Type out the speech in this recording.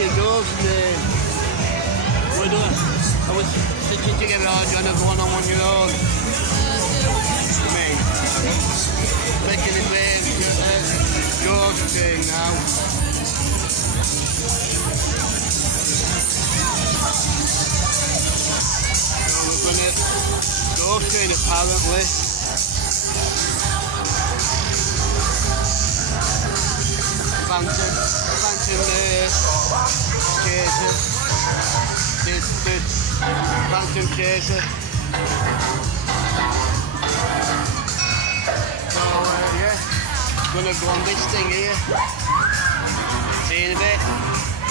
it goes. What do I was stitching together all trying to go on your own. I mean, making it goes thing now. So we're gonna go through apparently. Phantom chaser. This phantom chaser. So yeah, gonna go on this thing here. See you in a bit.